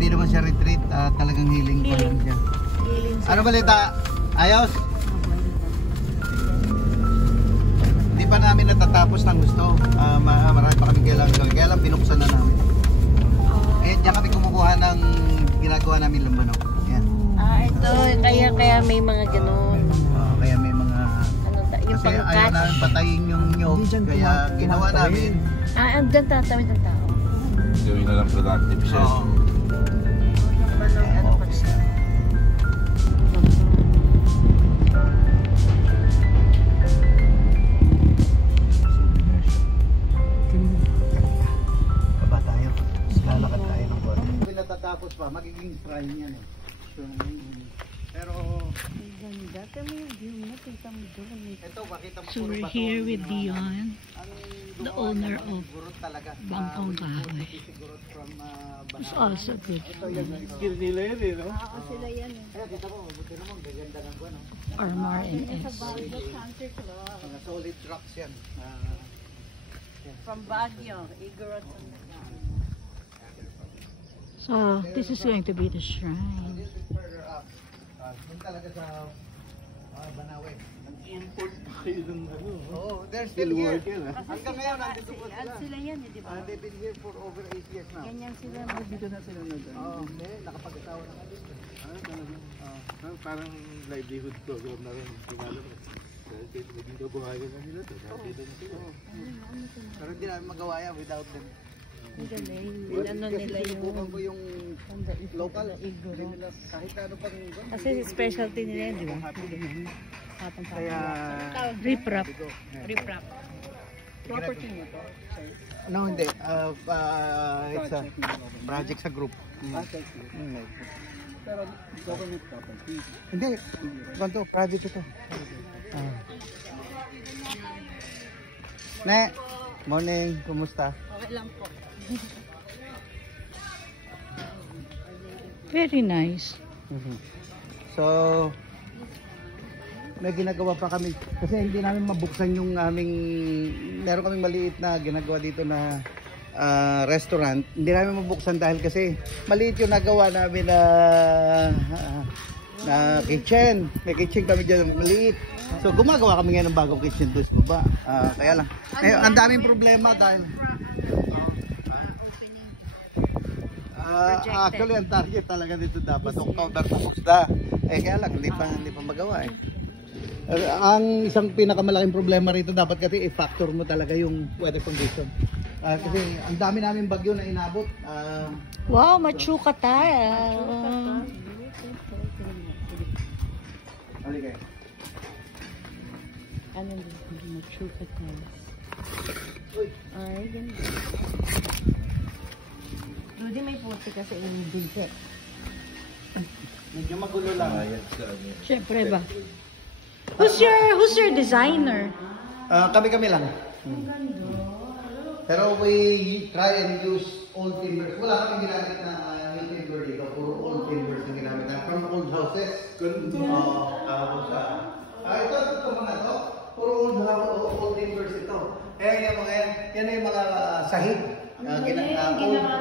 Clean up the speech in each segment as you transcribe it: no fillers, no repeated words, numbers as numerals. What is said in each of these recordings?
hindi naman siya retreat, talagang healing pa lang siya. Ano balita? Ayos? Hindi pa namin natatapos ng gusto. Marami pa kami kailangan gawin. Kaya lang binuksan na namin. Eh, diyan kami kumukuha ng ginagawa namin lambanok. Yan. Ito. Kaya may mga ganun. Kaya may mga... Yung kasi ayaw namin patayin yung nyog. Kaya ginawa namin. Andyan tatawid ng tao. Gawin na lang productive siya. Ano pa siya? Baba tayo. Lalakad tayo ng bote. Kung natatapos pa, magiging try niyan eh. Pero... Ganda kami yung view mo. Kita mo doon. Ito, makita mo. So we're here with Dion, the owner of Bangkong Kahoy. It's also good. Skill nila yun eh, no? Sila yan eh. Dito mo, buti naman, gaganda ng buwan. Armor and S. Mga solid rocks yan. From Baguio, Igorot. So this is going to be the shrine. This is further up. Doon talaga sa Banawe. Import pa kayo ng ano. Oo, they're still here. Yan, Hanggang ngayon, nandito po sila. Sila yan eh, di ba? They've been here for over 8 years now. Ganyan sila. Dito na sila na dyan. Oo, nakapag-asawa na kami. Talaga. Parang livelihood program na rin. Pinalo mo. Dahil naging kabuhayan na nila to. Dito na sila. Pero hindi namin magawa yan without them. Ang galing. Ano nila Sinubukan ko yung... yung local. Hindi nila kahit ano pang... Kasi specialty nila yan, di ba? Kaya... Riprap. Riprap. Property mo to? No, hindi. It's a project sa group. Pero government property. Hindi. Ganito, private ito. Ne, morning. Kumusta? Okay lang po. Very nice. So, may ginagawa pa kami kasi hindi namin mabuksan yung aming meron kaming maliit na ginagawa dito na restaurant. Hindi namin mabuksan dahil kasi maliit yung nagawa namin na kitchen. May kitchen kami dyan maliit. So gumagawa kami ngayon ng bagong kitchen doon sa baba. Kaya lang. Ang daming problema dahil actually ang target talaga dito dapat October tapos na. Kaya lang hindi pa magawa eh. Ang isang pinakamalaking problema rito dapat kasi i-factor mo talaga yung weather condition. Kasi ang dami namin bagyo na inabot. Wow, machuka tayo. Halika. Ano din? Machuka tayo. Ay, ganda. Rudy, may puti kasi yung dulce. Medyo magulo lang. Siyempre ba? Who's your designer? Kami lang. Pero we try and use old timbers. Wala kami ginamit na new timber dito. Puro old timbers ang ginamit na from old houses. Ito mga to. Puro old timbers ito. Kaya yan yung mga sahig. Sahig na ginawa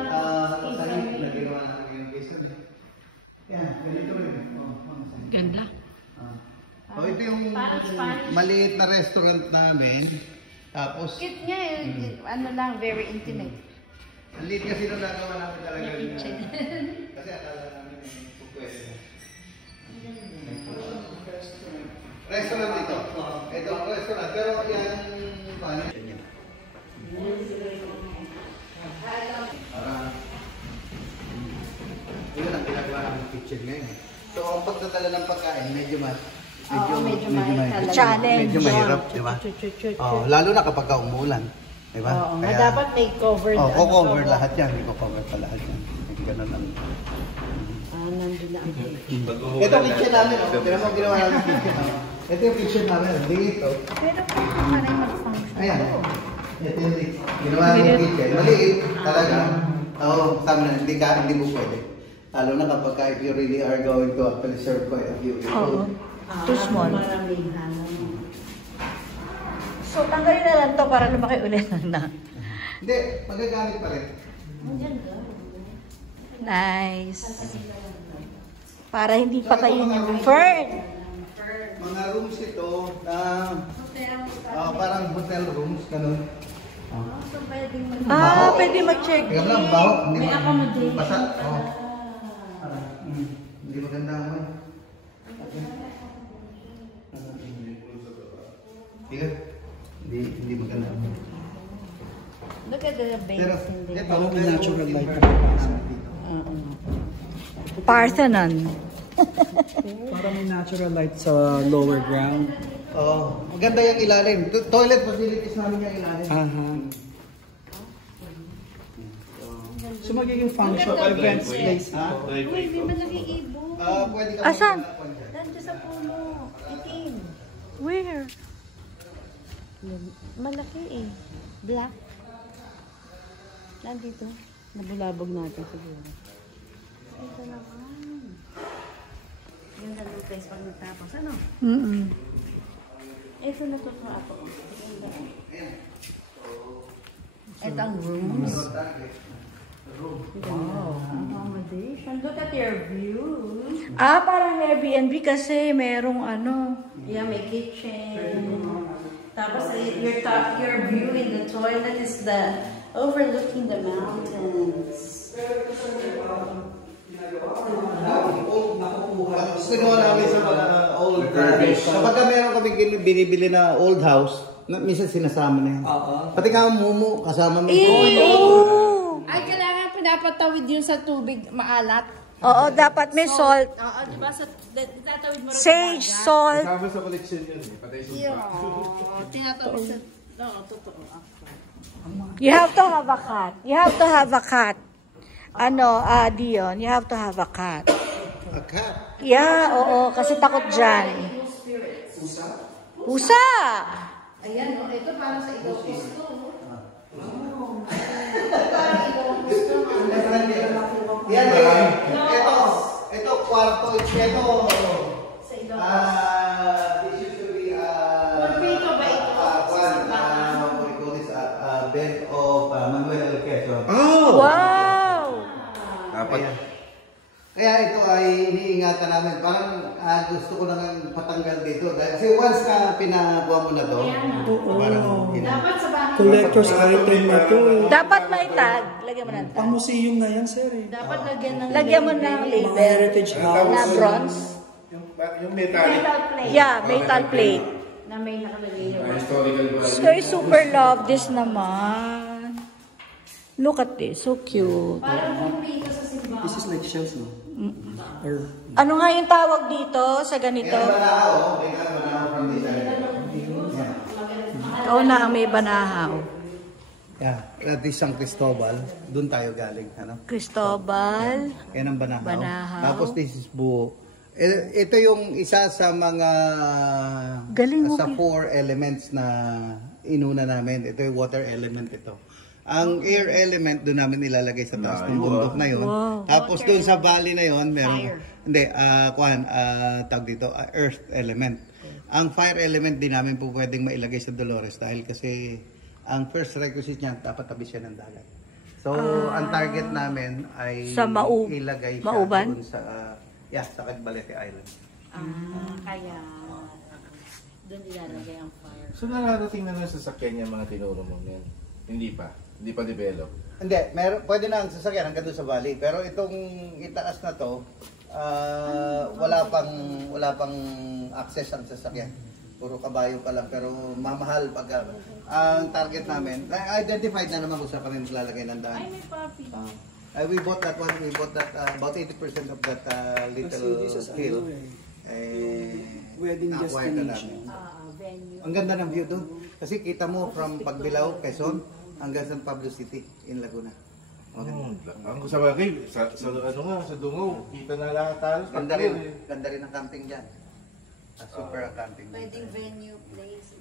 namin yung basin. Yan, ganito rin. Ganda. Ito yung maliit na restaurant namin. Tapos, Cute niya eh. Ano lang, very intimate. ang liit kasi nung nagawa namin talaga yun. Kasi akala namin pupwede na. Restaurant ito. Ito ang restaurant. Pero yan, paano? Yun ang ginagawa namin kitchen ngayon. So, ang pagdadala ng pagkain, medyo mahirap, di ba? Lalo na kapag umulan, di ba? Oo, dapat may covered. Cover lahat yan, hindi ko cover pa lahat yan. Ganun lang. Nandun na ang Ito kitchen namin, tignan mo ang ginawa namin kitchen. Ito yung kitchen namin, dito. Pero parang mag-function. Ayan. Ito yung ginawa namin kitchen. Maliit talaga. Oo, sabi na, hindi mo pwede. Lalo na kapag if you really are going to actually serve quite a few people. Too small. So, tanggalin na lang to para lumaki ulit na. Hindi, magagamit pa rin. Nice. Para hindi patayin yung fern. Mga rooms ito na parang hotel rooms, ganun. Pwede mag-check Tingnan mo lang, in. baho. Hindi May accommodation. Basa. Hindi maganda mo. Hindi maganda. Look at the Pero, base in there. ito, may natural light. Parthenon. Parang may natural light sa lower ground. Oo. Maganda yung ilalim. Toilet facilities namin yung ilalim. Aha. So magiging function event space. Uy, may malaking ibon. Pwede ka Asan? Nandiyan sa puno. Itim. Where? Malaki eh. Black. Nandito. Nabulabog natin siguro. Ito naman. Yung dalawang place pag nagtapos. Ano? Ito natutuwa ako. Ito ang rooms. Wow. Accommodation. Look at your view. Parang Airbnb kasi merong ano. Yeah, may kitchen. Tapos your view in the toilet is the overlooking the mountains. Kinuha namin sa mga old house. Kapag meron kami binibili na old house, minsan sinasama na yun. Pati nga mumu, kasama mo. Ay, kailangan pinapatawid yun sa tubig maalat. Oo, dapat may salt. Oo, di ba? Tinatawid mo rin Sage, salt. Kasama sa collection yun eh. Patay sa Tinatawid sa... Oo, totoo. You have to have a cat. You have to have a cat. Dion, you have to have a cat. A cat. Yeah, oo, kasi takot dyan. Pusa! Ayan, ito para sa ikaw gusto. Yan ito kwarto, ito, this used to be Pulpito ba ito? what we call this, bed of Manuel Quezon. Wow! Dapat. Kaya ito ay iniingatan namin. Parang gusto ko lang patanggal dito. Kasi once na pinakuha mo na to, parang Dapat sa bahay. Collector's item na to. Dapat may tag. Lagyan mo ng tag. Pang museum na yan, sir. Dapat lagyan ng... Lagyan mo ng Mga label. heritage Na house. bronze. Yung metallic. metal plate. Yeah, metal plate. Na may nakalagay yung... Historical value. So, I super love this naman. Look at this. So cute. Parang pulpito sa simbahan. This is like shells, no? Or Ano nga yung tawag dito sa ganito? Yan banahaw. Yan banahaw from this area. Oo na, may banahaw. Yeah, that is San Cristobal. Doon tayo galing. Ano? Cristobal. Yan ang banahaw. Banahaw. Tapos this is buo. Ito yung isa sa mga Galing mo, sa Pi. 4 elements na inuna namin. Ito yung water element ito. Ang air element doon namin ilalagay sa taas ng bundok na yon. Wow. Tapos doon sa valley na yon, meron tawag dito, earth element. Ang fire element din namin po pwedeng mailagay sa Dolores dahil kasi ang first requisite niya dapat tabi siya ng dagat. So, ang target namin ay Sa ilagay siya Mauban? doon sa sa Cagbalete Island. Kaya... Doon ilalagay ang fire. So nararating na lang sa sasakyan niya mga tinuro mo yan? Hindi pa? Hindi pa develop? Hindi, pwede na ang sasakyan hanggang doon sa valley. Pero itong itaas na to, wala pang access ang sasakyan. Puro kabayo pa lang, pero mamahal pag ang target namin. Identified na naman kung saan kami maglalagay ng daan. Ay, may puppy. We bought that one. We bought that about 80% of that little hill. wedding Na-acquire na destination. namin. Venue. Ang ganda ng view doon. Kasi kita mo from Pagbilao, Quezon, hanggang San Pablo City in Laguna. Okay. Ang sa bagay, sa Dungaw, kita na lahat tayo. Ganda rin ang camping dyan. Super camping. Pwedeng venue place.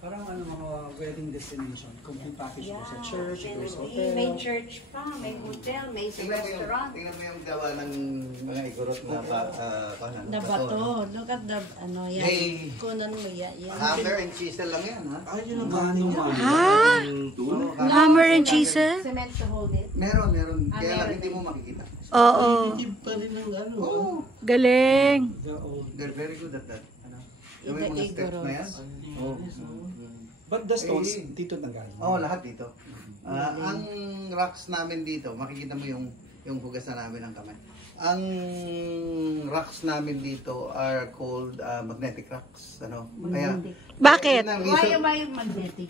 Parang ano, mga wedding destination. Complete package ko sa church, Then there's may hotel. church pa, may hotel, may restaurant. Tingnan mo yung gawa ng mga igorot na The bato. Look at the, ano yan. Hey. Kunan mo yan. Hammer and chisel lang yan, ha? Ay, yun ang kanin mo. Hammer and chisel? Cement to hold it. Meron. Kaya lang meron hindi mo makikita. Oo. Tip pa rin ng ano. Oh, Galing. The old. they're very good at that. Ano? Yung The mga steps na yan. Oh. But the stones, Eh, dito nanggaling. Oo, lahat dito. Ang rocks namin dito, makikita mo yung hugasan namin ng kamay. Ang rocks namin dito are called magnetic rocks. Ano? Kaya, Bakit? yun ang Why reason- am I magnetic?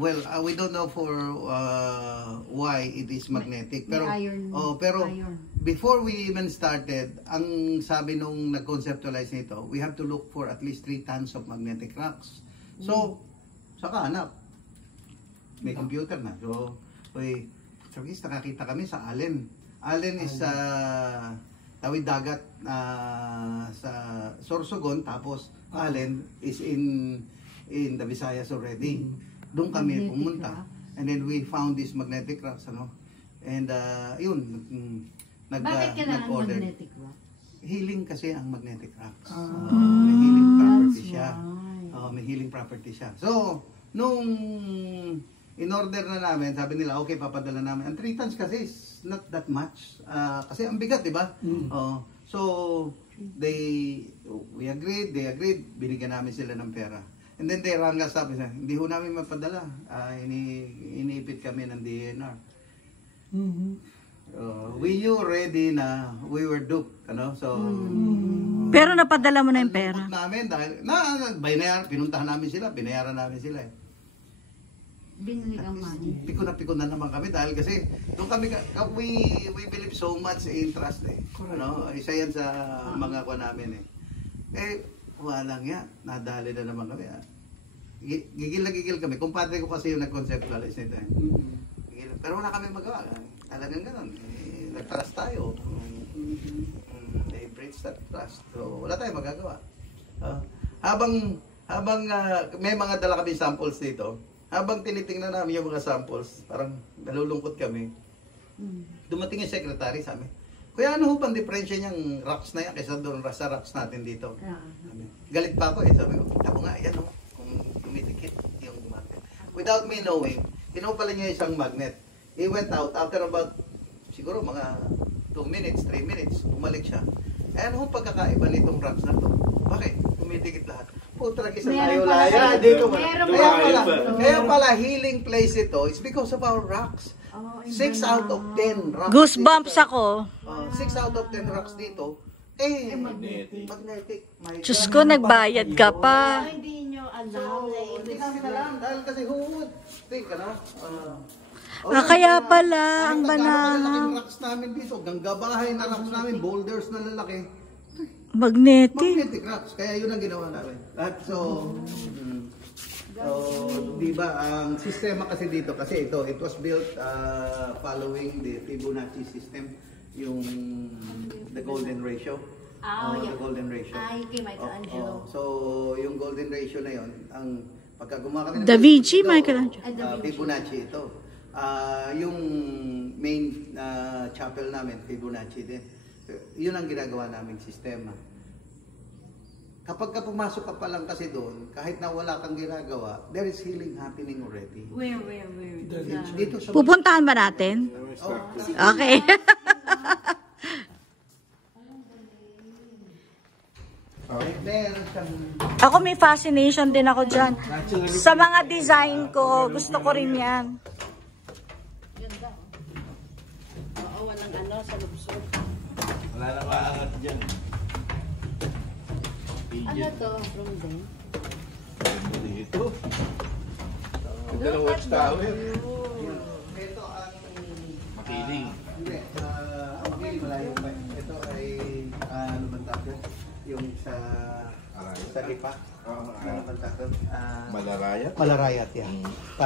well, we don't know for why it is magnetic. Pero, May iron. pero Iron. before we even started, ang sabi nung nag-conceptualize nito, we have to look for at least 3 tons of magnetic rocks. So, saka hanap. May computer na. So, nakakita kami sa Allen. Allen is tawid dagat sa Sorsogon, tapos Allen is in the Visayas already. Doon kami Magnetic pumunta. rocks. And then we found these magnetic rocks, ano. And yun, Bakit kailangan nag-order. magnetic rock? Healing kasi ang magnetic rocks. May healing property That's siya. why. May healing property siya. So, nung in-order na namin, sabi nila, okay, papadala namin. Ang 3 tons kasi is not that much. Kasi ang bigat, di ba? So, we agreed, they agreed, binigyan namin sila ng pera. And then they rang us up, hindi ho namin mapadala. Iniipit kami ng DNR. We knew already na we were duped, ano? So, Pero napadala mo na yung pera. lungkot namin dahil pinuntahan namin sila, binayaran namin sila eh. Binili ang money. Piko na naman kami dahil kasi doon kami we believe so much in trust eh. Ano, isa yan sa mga kwa namin eh. Walang yan, nadali na naman kami. Gigil na gigil kami. Kumpadre ko kasi yung nag-conceptualize nito eh. Pero wala kami magawa. Talagang ganun. Nag-trust tayo. They breach that trust. So, wala tayong magagawa. Habang may mga dala kami samples dito, habang tinitingnan namin yung mga samples, parang nalulungkot kami. Dumating yung secretary sa amin. Kuya, ano ho pang diferensya niyang rocks na yan kaysa doon sa rocks natin dito? Galit pa ako eh. Sabi ko, ako nga, yan o. Kung tumitikit yung magnet. Without me knowing, kinuha pala niya isang magnet. He went out after about siguro mga 2 minutes, 3 minutes, bumalik siya. Ano ang pagkakaiba nitong rocks na to? Bakit? Tumitikit lahat. Putra, isa tayo Meron pala laya. siya. Dito Meron kaya pala healing place ito. It's because of our rocks. 6 out of 10 rocks. Goosebumps ako. 6 out of 10 rocks dito. Magnetic. My Diyos God. ko, nagbayad ka pa. Hindi nyo alam So, na hindi namin alam. Dahil kasi who would think, ano? Kaya pala, ang banal. Ang rocks namin dito. Ganggabahay na rocks namin. Boulders na lalaki. Magnetic. Magnetic rocks. Kaya yun ang ginawa namin. At so, di ba, ang sistema kasi dito, kasi ito, it was built following the Fibonacci system, yung the golden ratio. Yeah. The golden ratio. Kay Michelangelo. So, yung golden ratio na yun, ang pagka gumawa kami ng Da Vinci, ito, Michelangelo. Fibonacci ito. Yung main chapel namin, Fibonacci din. Yun ang ginagawa naming sistema. Kapag pumasok ka pa lang kasi doon, kahit na wala kang ginagawa, there is healing happening already. Where? Dito sa Pupuntahan ba natin? Okay. meron siyang Ako may fascination din ako dyan. Sa mga design ko, gusto ko rin yan. Ganda. Oo, walang ano sa lubso. Wala na maangat dyan. Ano to? From them? Dito. Ang dalawang watchtower. ito ang Makiling. hindi, ang makiling malayo pa. Ito ay ano bang tawag? Yung sa Lipa. Ano bang tawag? Malaraya. Malarayat yan.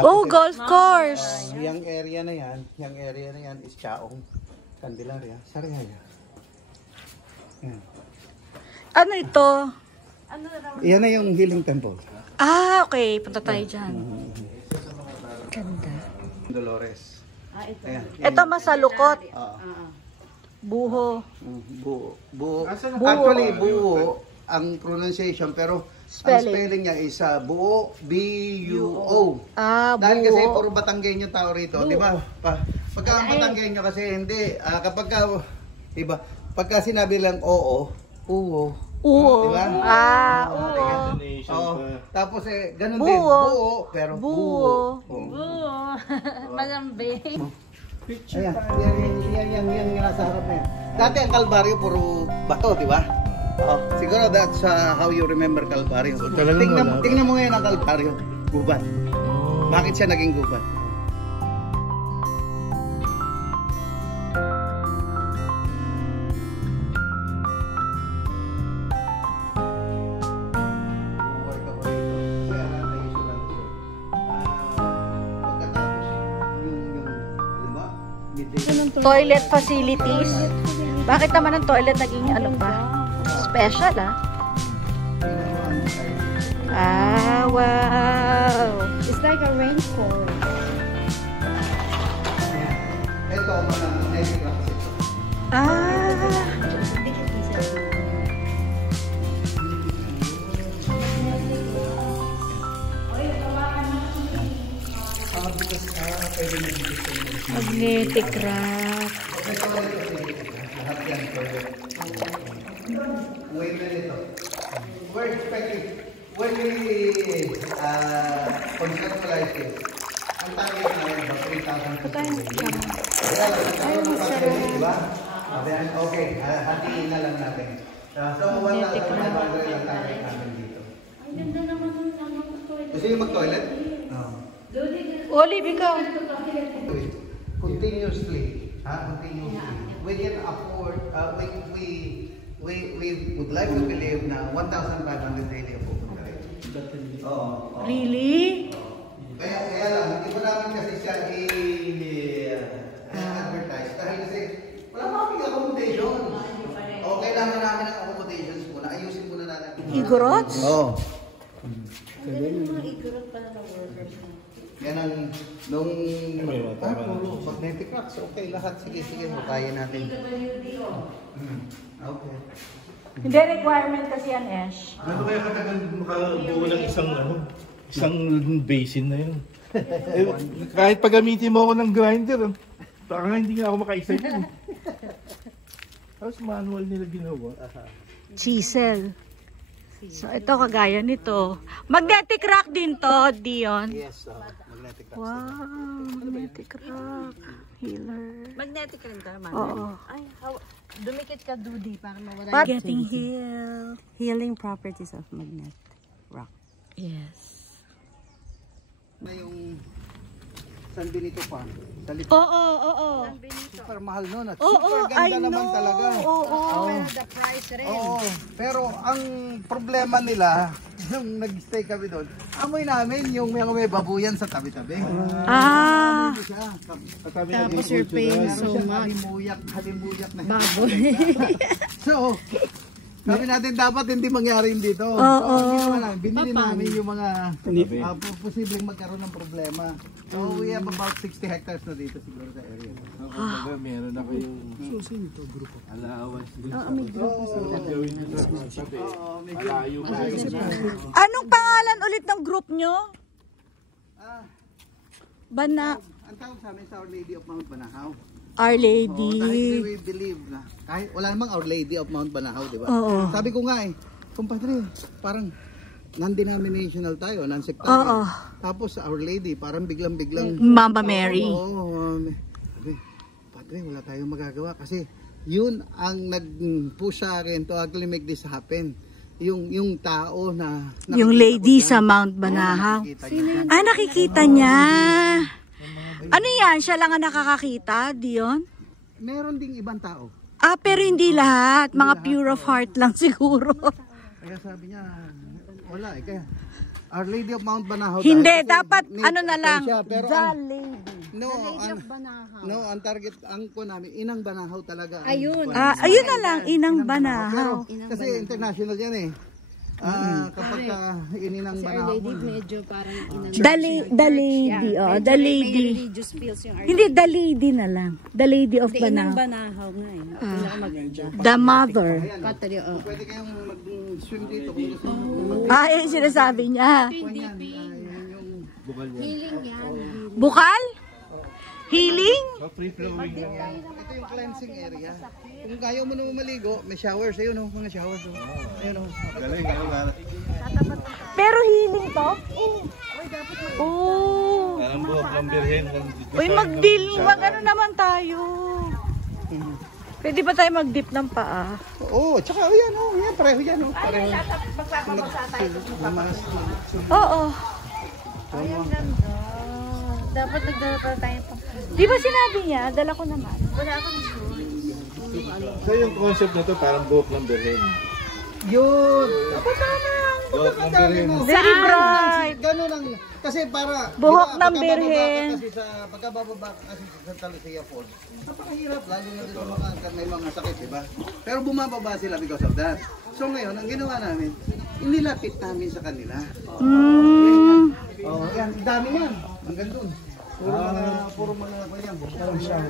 Oh, golf course. Yung area na yan is Chaong, Candelaria, Sariaya. Yan. Ano ito? Ano raw? Yan na yung healing temple. Ah, okay. Punta tayo dyan. Ganda. Dolores. ito. Ayan. Ito masalukot. Oo. Buho. Buo. Buo. Asan ang- Actually, buo ang pronunciation pero ang Spelling. spelling niya is buo, B-U-O. Ah, Dahil kasi buho. puro Batanggenyo tao rito, di ba? Pagka ang Batanggenyo kasi hindi, kapag diba? Pagka sinabi lang oo, uwo. Uho. Diba? Ah, uho. Donation Oo. pa. Tapos ganun din, Buo. buo, pero buo. Oo. Malambing. Ayan, yan nasa harap na yan. Dati ang Kalbaryo puro bato, di ba? Oh, siguro that's how you remember Kalbaryo. talagang wala. Tingnan mo ngayon ang Kalbaryo, gubat. Bakit siya naging gubat? Toilet facilities. Bakit naman ang toilet naging ano pa? Special, ah. Ah, wow. It's like a rainforest. Ito, magnetic rock ito. Ah. Magnetic rack. Lahat yan, toilet. Wait a minute. We're expecting, when we conceptualize this, ang target namin ba 3,000 people? Diba? Okay, hatiin na lang natin. So, 1,500 lang target namin dito. Gusto niyo mag-toilet? Olive, ikaw. Continuously. Continuously. We can afford, we would like to believe na 1,500 daily ang pupunta rin. Oo. Really? Kaya lang, hindi ko namin kasi siya i-advertise dahil kasi wala pa kaming accommodation. O, kailangan namin ng accommodations muna. Ayusin muna natin. Igorots? Oo. Mga igurot pala ng workers na. Yan ang, nung, puro magnetic rocks. Okay, lahat. Sige, kaya natin. Okay. Hindi requirement kasi yan, Ash. Ano kaya katagal makabuo ng isang basin na yun? Kahit pagamitin mo ako ng grinder, baka hindi nga ako makaisa yun. Tapos manual nila ginawa. Chisel. So, ito kagaya nito. Magnetic rack din to, Dion. Yes, magnetic rocks. Wow, magnetic rack. Healer. Magnetic rin ka naman. Oo. Ay, dumikit ka, Dudi, para mawala What? yung Getting healed. healing properties of magnet rock. Yes. Na yung San Benito Farm. Sa likod. Oo. Super mahal nun at Oo, super I ganda naman know. talaga. Oo. Pero the price rin. Oo, pero ang problema nila, nung nag-stay kami doon, amoy namin yung may babuyan sa tabi-tabi. Ah. Amoy siya. Tapos you're paying so much. Halimuyak na. Baboy. So, sabi natin dapat hindi mangyari yun dito. Oo. Binili namin yung mga posibleng magkaroon ng problema. So, we have about 60 hectares na dito siguro sa area. Kumbaga, meron na kayong allowance dun sa gawin nyo sa sabi. Malayo pa yun. Anong pangalan ulit ng group nyo? Bana Ang tawag sa amin sa Our Lady of Mount Banahaw. Our Oo, Lady. dahil we believe na kahit wala namang Our Lady of Mount Banahaw, di ba? Oo. Sabi ko nga kumpadre, parang non-denominational tayo, Oo. non-sectarian. Tapos Our Lady, parang biglang-biglang Mama Mary. Oo. Sabi, padre, wala tayong magagawa kasi yun ang nag-push sa akin to actually make this happen. Yung tao na Yung nakikita lady ko sa dyan. Mount Banahaw. Nakikita niya. Ah, nakikita niya. Ano yan? Siya lang ang nakakakita, Dion? Meron ding ibang tao. Ah, pero hindi lahat. Mga pure of heart lang siguro. Kaya sabi niya, wala Kaya Our Lady of Mount Banahaw. Hindi, dahil kasi dapat need ano na lang. siya, pero The ang, lady. ang target ang ko namin Inang Banahaw talaga. Ayun. Ah, ayun na lang, Inang Banahaw. Pero kasi international yan Kapag ininang Si Our Lady manahon. medyo parang The lady, the lady. religious feels yung Our Hindi, the lady na lang. The lady of Hindi, inang Banahaw. Banahaw nga eh. Pinakamaganda. The mother. Katari, oh. Pwede kayong mag-swim dito kung gusto mo. Ah, yung sinasabi niya. Yan, yung Healing yan. Bukal? Healing? Oh, free flowing. ito yung cleansing area. Kung kaya mo naman maligo, may showers. Ayun o, mga showers. Ayun o. Galing, galing. Pero healing to? Oh. Parang buhok ng birhen. Uy, mag-ano naman tayo. Pwede ba tayo mag-dip ng paa? Oo, tsaka yan o. Yan, pareho yan o. Pareho. Oo. Ay, ang ganda. Dapat nagdala pa tayo pa. Di ba sinabi niya? Dala ko naman. Wala akong sure. So yung concept na to parang buhok ng birhen. Yun. Dapat tama. Buhok ng birhen. Very bright. Ganun ang, kasi para, Buhok di ba, ng pagkabababa ka birhen. Kasi pagkabababa ka kasi sa Santa Lucia Falls, napakahirap, lalo na dito may mga sakit, di ba? Pero bumababa sila because of that. So ngayon, ang ginawa namin, inilapit namin sa kanila. Oh, yan, dami yan. Hanggang dun. Puro mga yan. Puro shower siya.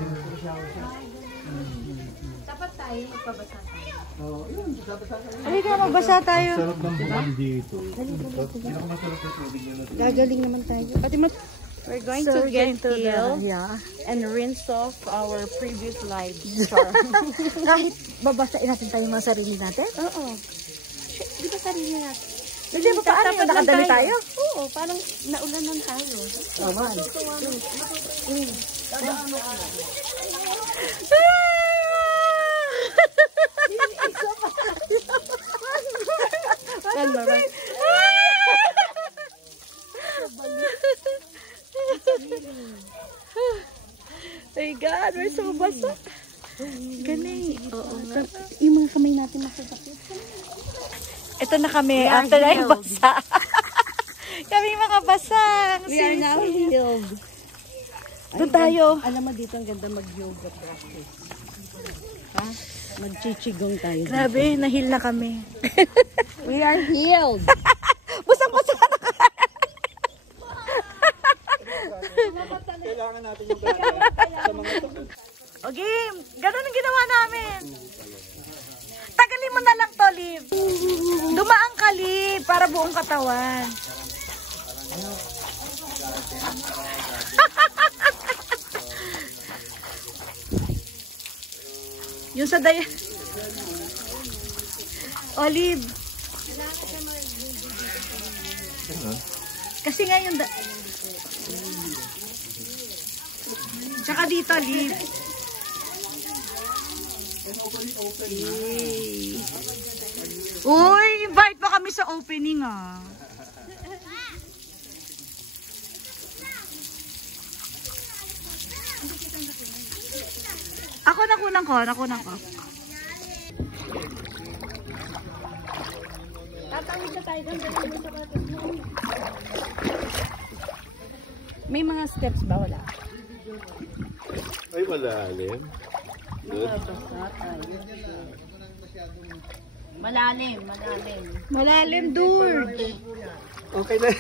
Dapat tayo magpabasa tayo. Oh, yun, sabi-sabi. Halika, magbasa tayo. Sarap ng buhok dito. Gagaling naman tayo. Pati we're going So, to get going to the- healed yeah. and rinse off our previous lives. Kahit babasain natin tayo mga sarili natin? Oo. Di ba sarili natin? Hindi ba paano yung nakadali tayo? Oo, parang naulanan tayo. Naman. Yan, mama. My God, we're so basa. Galing. Oo. Yung mga kamay natin masasakit. Ito na kami after na yung basa. Kami mga basa. We are now healed. Doon tayo. Alam mo dito ang ganda mag-yoga practice. Ha? Mag-chichigong tayo. Grabe, nahil na kami. We are healed. Busang-busa na ka. Kailangan natin yung sa mga Okay, ganun ang ginawa namin. Tagalin mo na lang to, Liv. Dumaang ka, Liv, para buong katawan. Yung sa daya. Olive. Kasi nga yung tsaka dito, Liv. Uy, invite pa kami sa opening, ah. Ako nakunan ko. Tatawid na tayo doon. May mga steps ba? Wala. Ay, malalim. Malalim. Malalim, dude. Okay na.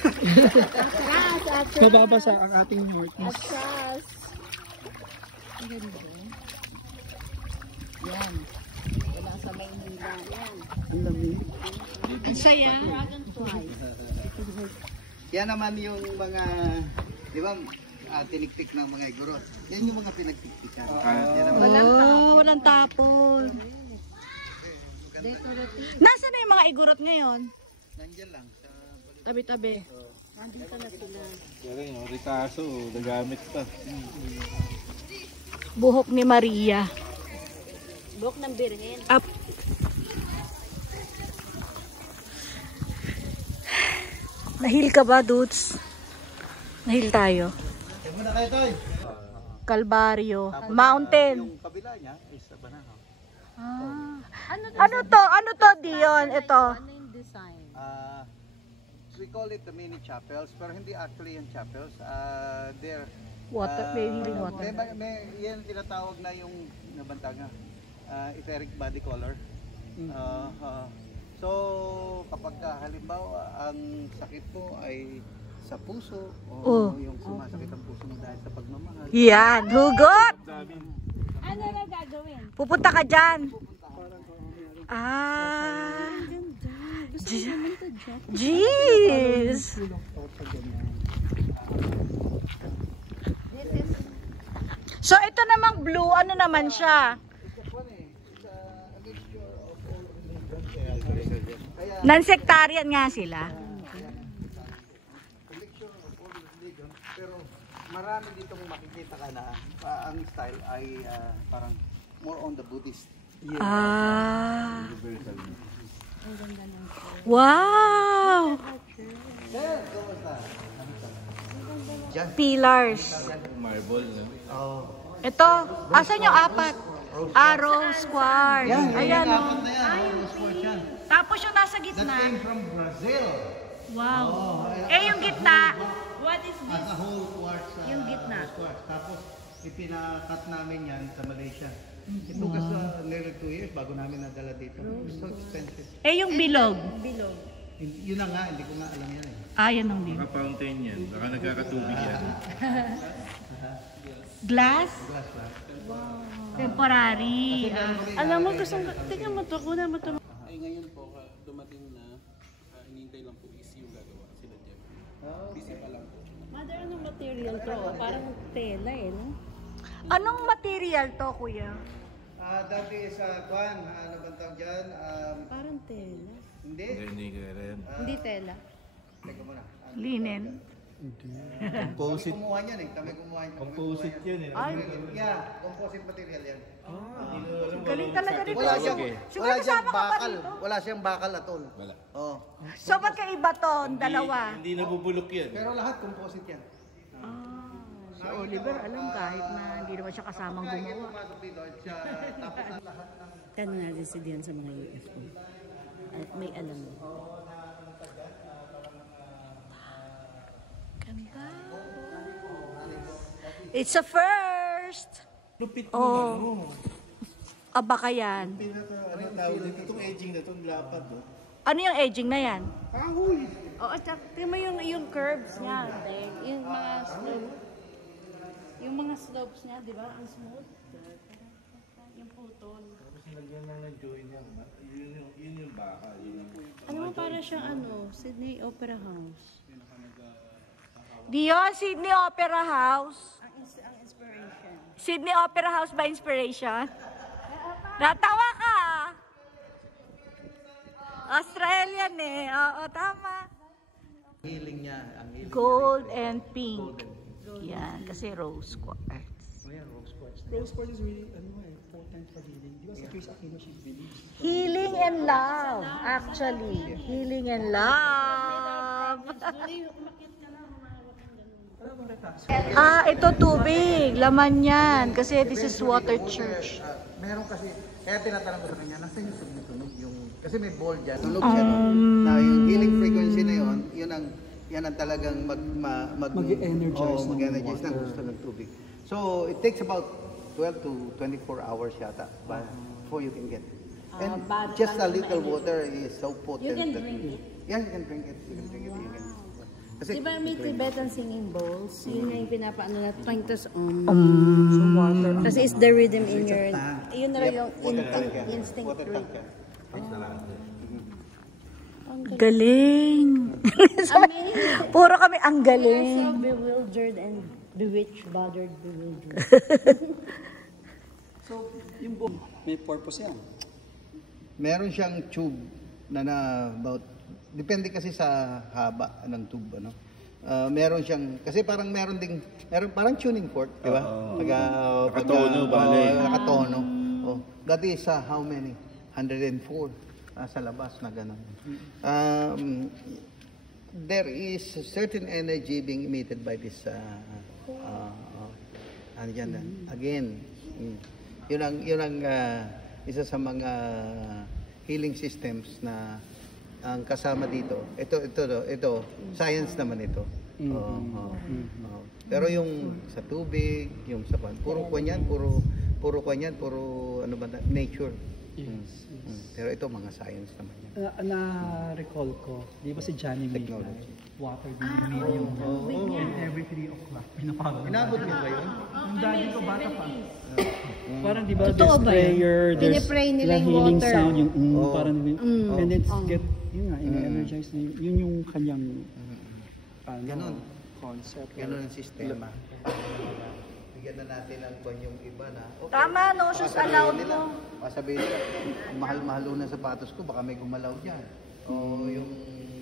Mababasa ang ating mortis. Yan. Wala sa Maynila. Yan. Ang lamig. Ang saya. Dragonflies. Yan naman yung mga, di ba, tiniktik ng mga igorot. Yan yung mga pinagtiktikan. Yan naman. Walang tapon. Nasaan na yung mga igurot ngayon? Nandyan lang. Tabi-tabi. Galing, ritaso, nagamit pa. Buhok ni Maria. Buhok ng birhen. Up. Nahil ka ba, dudes? Nahil tayo. Yan muna kayo, Toy. Kalbaryo. Mountain. Yung kabila niya is sa Banahaw. Ano to, Dion? Ito. Ano yung design? We call it the mini chapels, pero hindi actually yung chapels. They're Water, may healing water. Yan tinatawag na yung nabantag na etheric body color. So kapag halimbawa ang sakit mo ay sa puso o Oh. yung sumasakit ang puso mo dahil sa pagmamahal. Yan, hugot! Ano na gagawin? Pupunta ka dyan. Ah. Gusto ko naman to dyan. Jeez. So ito namang blue, ano naman siya? Non-sectarian nga sila. Pero marami ditong makikita ka na ang style ay parang more on the Buddhist. Ah. Wow. Pillars. Marble. Oh. Ito, asan yung apat? Rose quartz. Ayan. Dapat na yan. Sports yan. Tapos yung nasa That gitna. came from Brazil. Wow. Eh yung gitna. What is As a whole quartz. Yung gitna. Quartz. Tapos ipinakat namin yan sa Malaysia. It took us nearly 2 years bago namin nadala dito. So expensive. Eh yung bilog. Yun na nga, hindi ko nga alam yan eh. Ah, yan ang bilog. Baka fountain yan. Baka nagkakatubig yan. Glass? Glass ba? Temporary. Alam mo, gusto ko, tingnan mo to, kuna mo to. Ay ngayon po, dumating na, inintay lang po is yung gagawa sila Jem. Busy pa lang po. Mother, anong material to? Parang tela eh, no? Anong material to, kuya? Dati sa Kwan, ano bang tawag dyan? Parang tela. Hindi. Hindi ka rin. Hindi tela. Teka muna. Linen. Composite. Kami kumuha niyan eh. Kami kumuha niyan. Composite yan eh. Yeah, composite material yan. Galing talaga dito. Wala siyang, Siguro wala siyang kasama ka ba bakal. dito? Wala siyang bakal at all. Wala. Oh. So magkaiba to, ang dalawa. Hindi nabubulok yan. Pero lahat composite yan. Si Oliver, alam kahit na hindi naman siya kasamang gumawa. Pumasok dito, siya, tapos ang lahat ng Tanong natin si Dion sa mga UFO. At may alam mo. Ganda. It's a first. Lupit mo Oh. Aba ka yan. Ano tawag dito? Itong edging na itong lapad. Oh. Ano yung edging na yan? Oo, at tingnan mo yung curves niya. Yung mga slope. Yung mga slopes niya, di ba? Ang smooth. Yung putol. Tapos nilagyan lang ng join yan. Yun yung baka. Ano mo para siyang Sydney Opera House. Dion, Sydney Opera House. Ang inspiration. Sydney Opera House by inspiration. Natawa ka. Australian eh. Oo, tama. healing niya. Ang healing Gold and pink. Yan, kasi rose quartz. Rose quartz is really, important for healing. Di ba sa Chris Aquino, she believes. Healing and love, actually. Healing and love. Ito tubig. Laman yan. Kasi this is water church. meron kasi, kaya tinatanong ko sa kanya, nasa yung tunog yung, kasi may ball dyan, tunog siya, no? Na yung healing frequency na yun, yan ang talagang Mag-energize ng mag-energize ng water. gusto ng tubig. So, it takes about 12 to 24 hours yata before you can get. And just a little water is so potent. You can that- drink it? Yeah, you can drink it. You can drink it. You can. Kasi, Di ba may Tibetan singing bowls? Yun na yung pinapaano na twangtos Kasi it's the rhythm in your... Yun na rin yung instinct water rhythm. tank. Galing. Puro kami ang So galing. bewildered and bewitched, bothered, bewildered. So, yung book, may purpose yan. Meron siyang tube na about, depende kasi sa haba ng tube, ano. Meron siyang, kasi parang meron parang tuning fork, di ba? Nakatono, bale. Nakatono. Oh, that is how many? 104 sa labas na gano'n. There is a certain energy being emitted by this again, yun ang isa sa mga healing systems na ang kasama dito. Ito science naman ito. Pero yung sa tubig, yung sa puro kwan yan, puro ano ba, nature. Yes. Pero ito mga science naman yan. Na-recall ko, di ba si Johnny Midnight, water din yung and every 3 o'clock, pinapagawa. Inabot mo ba yun? Yung daddy ko, bata pa. Parang di ba, Totoo there's ba yun? prayer, there's Pinipray nila yung healing water. sound, yung Oo. parang, and it's get, yun nga, Mm. energize na yun yung kanyang, Ganon. concept. Ganun ang sistema. Bigyan na natin ang kwan yung iba na. Okay. Tama, no shoes allowed mo. Sabihin nila, ang mahal-mahal na sapatos ko, baka may gumalaw dyan. O yung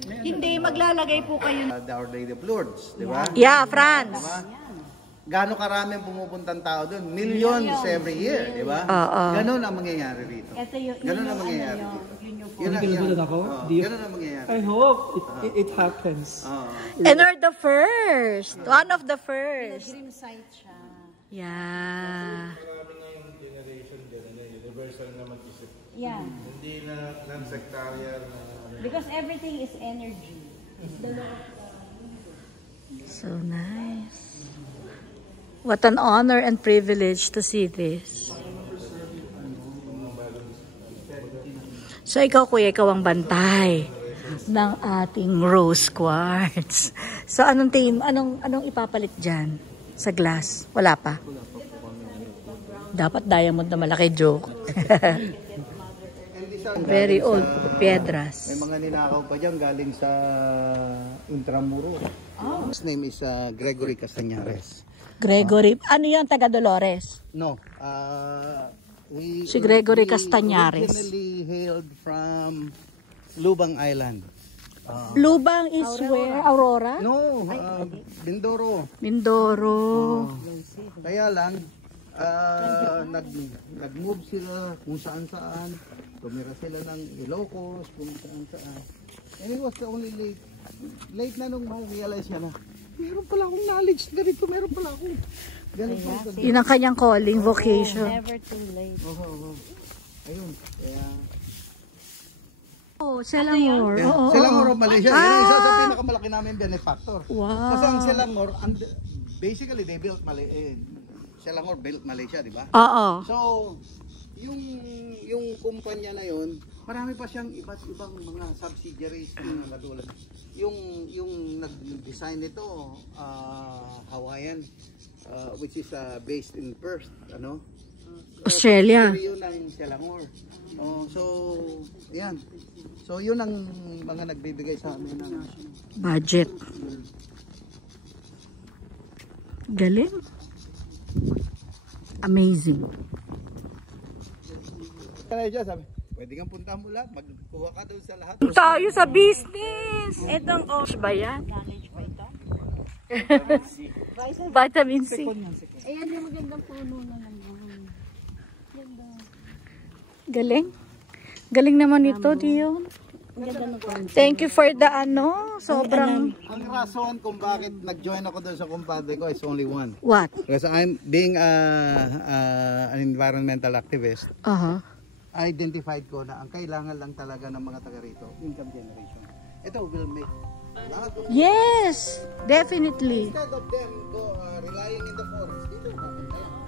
Hindi, maglalagay po kayo. The Our Lady of Lourdes, di ba? Yeah, Franz. Diba? Gaano karami ang pumupuntang tao doon? Millions every year, di ba? Oo. Ganon ang mangyayari rito. Ito yung, Ganon ang mangyayari yun dito. yung Yun ang Pinagulad ako? Di- Ganon ang mangyayari. I hope it happens. Oo. And we're the first. One of the first. dream site siya. Yeah. Marami ngayong generation, universal naman isip. Yeah. Hindi na non-sectarian na Because everything is energy. So nice. What an honor and privilege to see this. So ikaw kuya, ikaw ang bantay ng ating rose quartz. So anong tingin, anong ipapalit diyan sa glass? Wala pa. Dapat diamond na malaki, joke. Very old piedras. May mga ninakaw pa dyan galing sa Intramuro. His name is Gregory Castañares. Gregory, ano yan, taga Dolores? No, Si Gregory he Castañares. originally hailed from Lubang Island. Lubang is where? Aurora? No, Mindoro. Mindoro. Kaya lang, nag-move sila kung saan-saan. Tumira sila ng Ilocos, kung saan-saan. And it was the only late na nung ma-realize niya na, meron pala akong knowledge na dito, meron pala akong ganun pa ito. Yun ang kanyang calling, vocation. Never too late. Ayun, kaya... Oh, Selangor. Yeah, Oo, Selangor oo. of Malaysia, yun ang isa sa pinakamalaki namin benefactor. Wow. Kasi ang Selangor, basically they built Selangor built Malaysia, di ba? Oo. So, yung kumpanya na yun, marami pa siyang iba't ibang mga subsidiaries na katulad. Yung nag-design nito, Hawaiian, which is based in Perth, ano? Australia. Yun ang Selangor. So, yan. So, yun ang mga nagbibigay sa amin ng Budget. Galing. Amazing. sabi, pwede kang puntahan mo lahat, magkuha ka doon sa lahat. Tayo sa business. Itong ba yan? Knowledge pa ito. Vitamin C. Ayan yung magandang puno na naman. Galing. Galing naman ito, Dion. Thank you for the sobrang... Ang rason kung bakit nag-join ako doon sa kumpadre ko is only one. What? Because I'm being an environmental activist, I identified ko na ang kailangan lang talaga ng mga taga rito, income generation. Ito will make lahat of Yes, definitely. instead of them relying in the forest, dito pupunta lang.